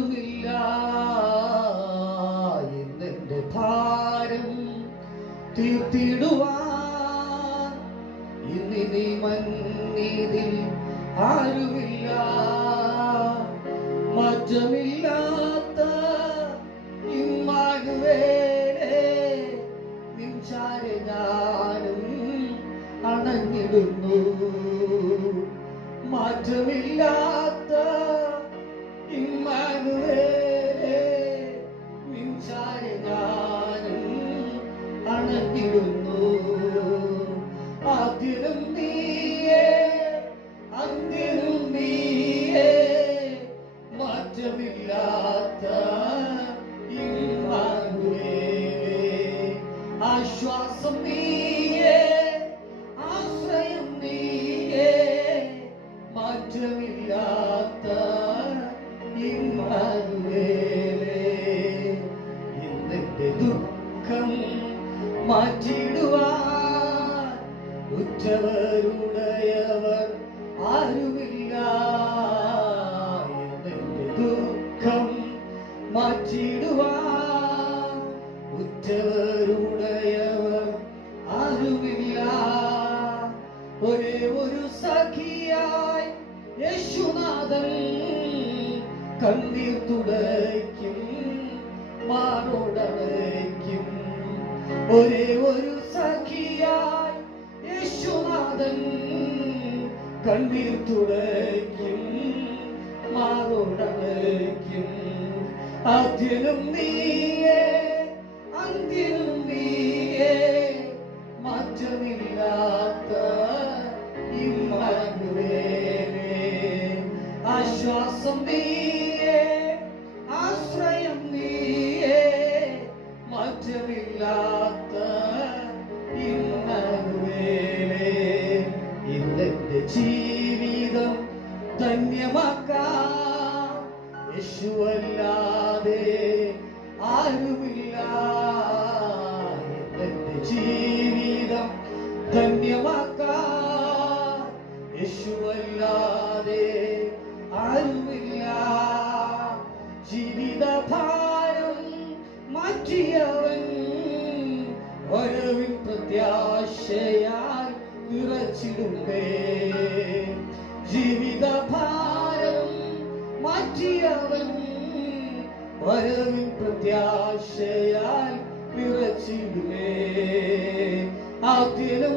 ആരുമില്ല എന്നെന്റെ ഭാരം തീർത്തിടുവാൻ. ഇന്നിനി മന്നിതിൽ ആരുമില്ല, മാറ്റമില്ലാത്ത ഇമ്മാനുവേലേ, നിൻ ചാരെ ഞാനും അണഞ്ഞിടുന്നു. മാറ്റമില്ലാത്ത ഇമ്മാനുവേലേ, നിൻ ചാരെ ഞാനും അണഞ്ഞിടുന്നു. ആദ്യനും നീയേ അന്ത്യനും നീയേ, മാറ്റമില്ലാത്ത ഇമ്മാനുവേലേ. ആശ്വാസം നീയേ, ആശ്രയം നീയേ, മാറ്റമില്ലാത്ത ഇമ്മാനുവേലേ. ഇന്നെന്റെ ദുഃഖം മാറ്റിടുവാൻ ഉറ്റവരുടയവർ ആരുമില്ല. എന്നെന്റെ ദുഃഖം മാറ്റിടുവാൻ ഉറ്റവരുടയവർ ആരുമില്ല. ഒരേ ഒരു സഖിയായി യേശുനാഥൻ കണ്ണീർ തുടയ്ക്കും, മാറോടവയ്ക്കും. ഒരേ ഒരു സഖിയായി യേശുനാഥൻ കണ്ണീർ തുടയ്ക്കും, മാറോടവയ്ക്കും. ആദ്യനും നീയേ അന്ത്യനും നീയേ, മാറ്റമില്ലാത്ത ഇമ്മാനുവേലേ. ആശ്വാസം നീയേ, ആശ്രയം നീയേ, മാറ്റമില്ലാത്ത ഇമ്മാനുവേലേ. ഇന്നെന്റെ ജീവിതം ധന്യമാക്കാൻ യേശുവല്ലാതെ ആരുമില്ല. ഇന്നെന്റെ ജീവിതം ധന്യമാക്കാൻ യേശുവല്ലാതെ ആരുമില്ല. ജീവിതഭാരം മാറ്റിയവൻ വരവിൻ പ്രത്യാശയാൽ നിറച്ചിടുമേ. ജീവിതഭാരം മാറ്റിയവൻ വരവിൻ പ്രത്യാശയാൽ നിറച്ചിടുമേ. ആദ്യനും